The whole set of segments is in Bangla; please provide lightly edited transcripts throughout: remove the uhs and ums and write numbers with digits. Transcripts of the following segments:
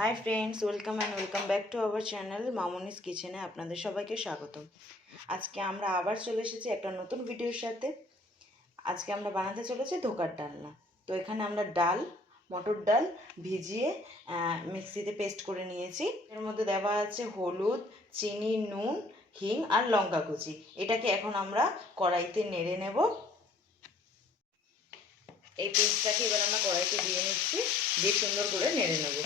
Hi friends, welcome back to our channel Mamoni's কিচেনে। আপনাদের সবাইকে স্বাগতম। আজকে আমরা আবার চলে এসেছি একটা নতুন ভিডিওর সাথে। আজকে আমরা বানাতে চলেছি ধোকার ডালনা। তো এখানে আমরা মটর ডাল ভিজিয়ে মিক্সিতে পেস্ট করে নিয়েছি। এর মধ্যে দেওয়া আছে হলুদ, চিনি, নুন, হিং আর লঙ্কা কুচি। এটাকে এখন আমরা কড়াইতে নেড়ে নেব। এই পেস্টটাকে এবার আমরা কড়াইতে দিয়ে নিচ্ছি, দিয়ে সুন্দর করে নেড়ে নেব।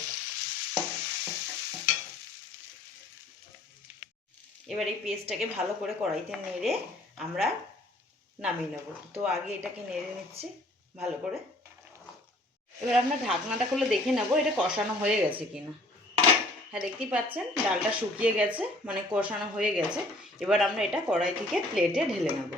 এবার এই পেস্টটাকে ভালো করে কড়াইতে নেড়ে আমরা নামিয়ে নেব। তো আগে এটাকে নেড়ে নিচ্ছি ভালো করে। এবার আমরা ঢাকনাটা খুলে দেখে নেব এটা কষানো হয়ে গেছে কিনা। হ্যাঁ, দেখতেই পাচ্ছেন ডালটা শুকিয়ে গেছে, মানে কষানো হয়ে গেছে। এবার আমরা এটা কড়াই থেকে প্লেটে ঢেলে নেব।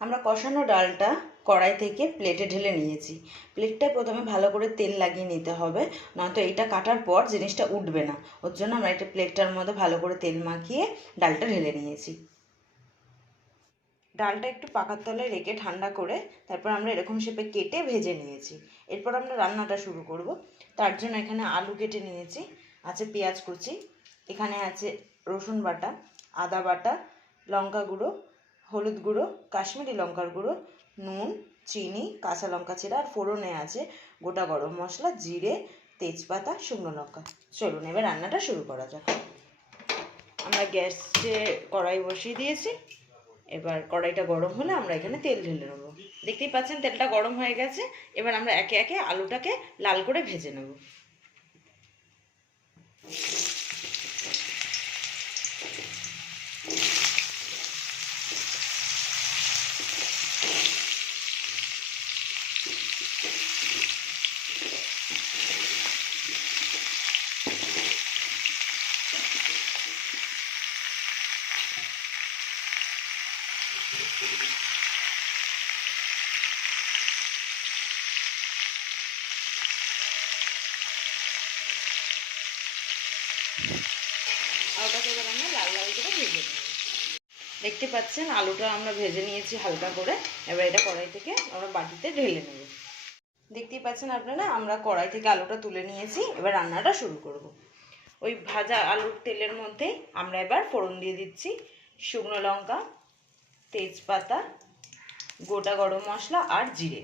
আমরা কষানো ডালটা কড়াই থেকে প্লেটে ঢেলে নিয়েছি। প্লেটটায় প্রথমে ভালো করে তেল লাগিয়ে নিতে হবে, নয়তো এটা কাটার পর জিনিসটা উঠবে না। ওর জন্য আমরা একটা প্লেটটার মধ্যে ভালো করে তেল মাখিয়ে ডালটা ঢেলে নিয়েছি। ডালটা একটু পাকার তলায় রেখে ঠান্ডা করে তারপর আমরা এরকম শেপে কেটে ভেজে নিয়েছি। এরপর আমরা রান্নাটা শুরু করব। তার জন্য এখানে আলু কেটে নিয়েছি, আছে পেঁয়াজ কুচি, এখানে আছে রসুন বাটা, আদা বাটা, লঙ্কা গুঁড়ো, হলুদ গুঁড়ো, কাশ্মীরি লঙ্কার গুঁড়ো, নুন, চিনি, কাঁচা লঙ্কা চিরা, আর ফোড়নে আছে গোটা গরম মশলা, জিরে, তেজপাতা, শুকনো লঙ্কা। চলুন এবার রান্নাটা শুরু করা যাক। আমরা গ্যাসে কড়াই বসিয়ে দিয়েছি। এবার কড়াইটা গরম হলে আমরা এখানে তেল ঢেলে নেব। দেখতেই পাচ্ছেন তেলটা গরম হয়ে গেছে। এবার আমরা একে একে আলুটাকে লাল করে ভেজে নেব। আলুটাকে এবার আমরা লাল লাল করে ভেজে নেব। দেখতে পাচ্ছেন আলুটা আমরা ভেজে নিয়েছি হালকা করে। এবার এটা কড়াই থেকে আমরা বাটিতে ঢেলে নেব। দেখতেই পাচ্ছেন আপনারা, আমরা কড়াই থেকে আলুটা তুলে নিয়েছি। এবার রান্নাটা শুরু করব। ওই ভাজা আলুর তেলের মধ্যে আমরা এবার ফোড়ন দিয়ে দিচ্ছি শুকনো লঙ্কা, তেজপাতা, গোটা গরম মশলা আর জিরে।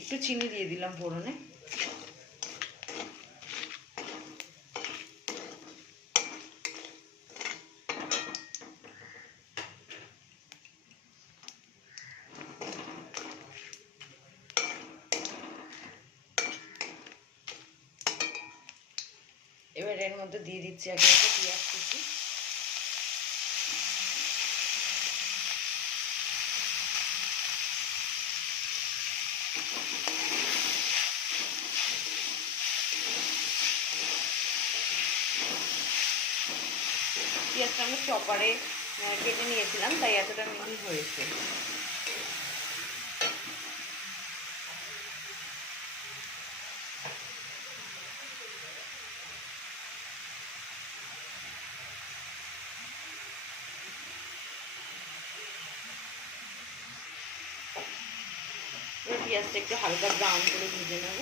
একটু চিনি দিয়ে দিলাম ফোড়নে। এবার এর মধ্যে দিয়ে দিচ্ছি একে একে পেঁয়াজ কুচি। পেঁয়াজটা আমি চপারে কেটে নিয়েছিলাম, তাই এতটা মিহি হয়েছে। এবার পেঁয়াজটা একটু হালকা ব্রাউন করে ভেজে নেব।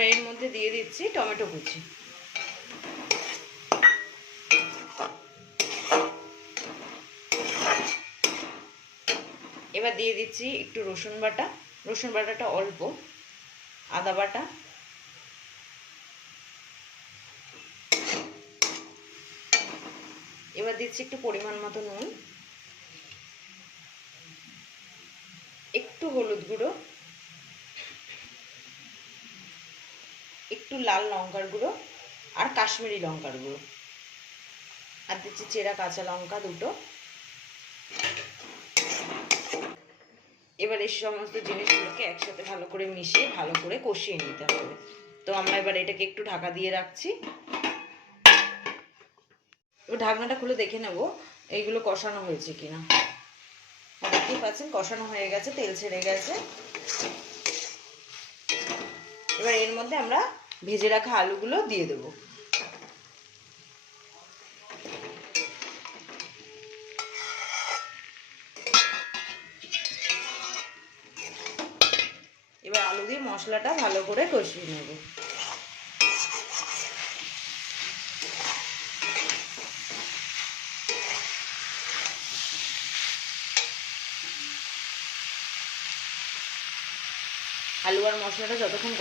এবার এর মধ্যে দিয়ে দিচ্ছি টমেটো কুচি। এবার দিয়ে দিচ্ছি একটু রসুন বাটা, রসুন বাটাটা অল্প, আদা বাটা, এবার দিচ্ছি একটু পরিমাণ মতো নুন, একটু হলুদ গুঁড়ো, একটু লাল লঙ্কার গুঁড়ো আর কাশ্মীরি লঙ্কার গুঁড়ো, আর দিচ্ছি চেরা কাঁচা লঙ্কা দুটো। এবার এই সমস্ত জিনিসগুলোকে একসাথে ভালো করে মিশিয়ে ভালো করে কষিয়ে নিতে হবে। তো আমরা এবার এটাকে একটু ঢাকা দিয়ে রাখছি। এবার ঢাকনাটা খুলে দেখে নেব এইগুলো কষানো হয়েছে কিনা। দেখতেই পাচ্ছেন কষানো হয়ে গেছে, তেল ছেড়ে গেছে। এবার এর মধ্যে আমরা ভেজে রাখা আলুগুলো দিয়ে দেব। এবার আলু দিয়ে মশলাটা ভালো করে কষিয়ে নেব। আলু আর মশলাটা যতক্ষণ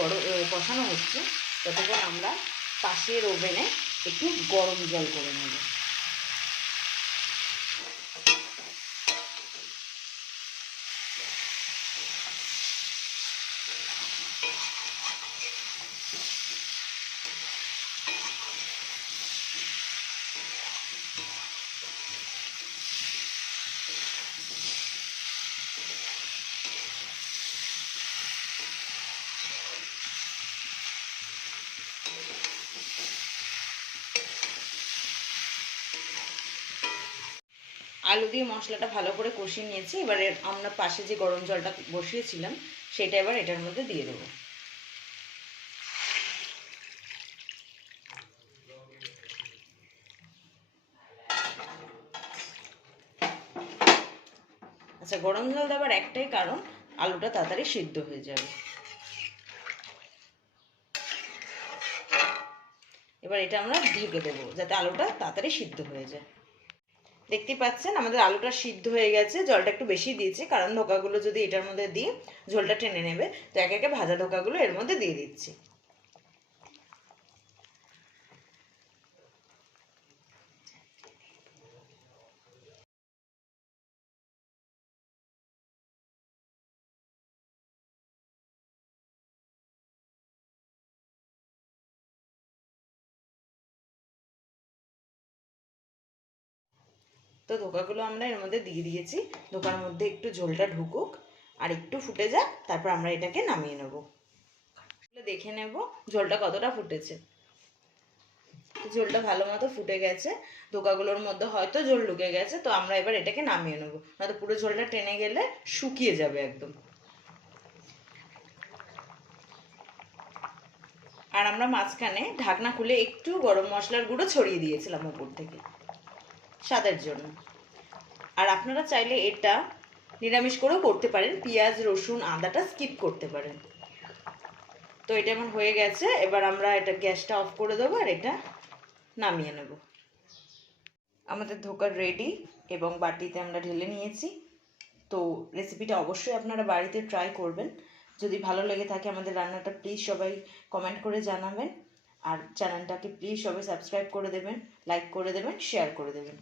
কষানো হচ্ছে ততক্ষণ আমরা পাশের ওভেনে একটু গরম জল করে নেব। আলু দিয়ে মশলাটা ভালো করে কষিয়ে নিয়েছি। এবারে আমরা পাশে যে গরম জলটা বসিয়েছিলাম সেটা এবার এটার মধ্যে দিয়ে দেবো। আচ্ছা, গরম জল দেওয়ার একটাই কারণ, আলুটা তাড়াতাড়ি সিদ্ধ হয়ে যাবে। এবার এটা আমরা ঢেকে দেবো যাতে আলুটা তাড়াতাড়ি সিদ্ধ হয়ে যায়। দেখতে পাচ্ছেন আমাদের আলুটা সিদ্ধ হয়ে গেছে। জলটা একটু বেশি দিয়েছি কারণ ধোকাগুলো যদি এটার মধ্যে দিই ঝোলটা টেনে নেবে। তো একে একে ভাজা ধোকাগুলো এর মধ্যে দিয়ে দিচ্ছি। তো ধোকাগুলো আমরা এর মধ্যে দিয়ে দিয়েছি। ধোকার মধ্যে একটু ঝোলটা ঢুকুক আর একটু ফুটে যাক, তারপর আমরা এটাকে নামিয়ে নেব। দেখে নেব ঝোলটা কতটা ফুটেছে। ঝোলটা ভালো মতো ফুটে গেছে, ধোকাগুলোর মধ্যে হয়তো ঝোল ঢুকে গেছে। তো আমরা এবার এটাকে নামিয়ে নেব, নয়তো পুরো ঝোলটা টেনে গেলে শুকিয়ে যাবে একদম। আর আমরা মাঝখানে ঢাকনা খুলে একটু গরম মশলার গুঁড়ো ছড়িয়ে দিয়েছিলাম উপর থেকে স্বাদের জন্য। আর আপনারা চাইলে এটা নিরামিষ করেও করতে পারেন, পেঁয়াজ রসুন আদাটা স্কিপ করতে পারেন। তো এটা আমার হয়ে গেছে। এবার আমরা এটা গ্যাসটা অফ করে দেবো আর এটা নামিয়ে নেব। আমাদের ধোকার রেডি এবং বাটিতে আমরা ঢেলে নিয়েছি। তো রেসিপিটা অবশ্যই আপনারা বাড়িতে ট্রাই করবেন। যদি ভালো লেগে থাকে আমাদের রান্নাটা প্লিজ সবাই কমেন্ট করে জানাবেন। আর চ্যানেলটাকে প্লিজ সবাই সাবস্ক্রাইব করে দেবেন, লাইক করে দেবেন, শেয়ার করে দেবেন।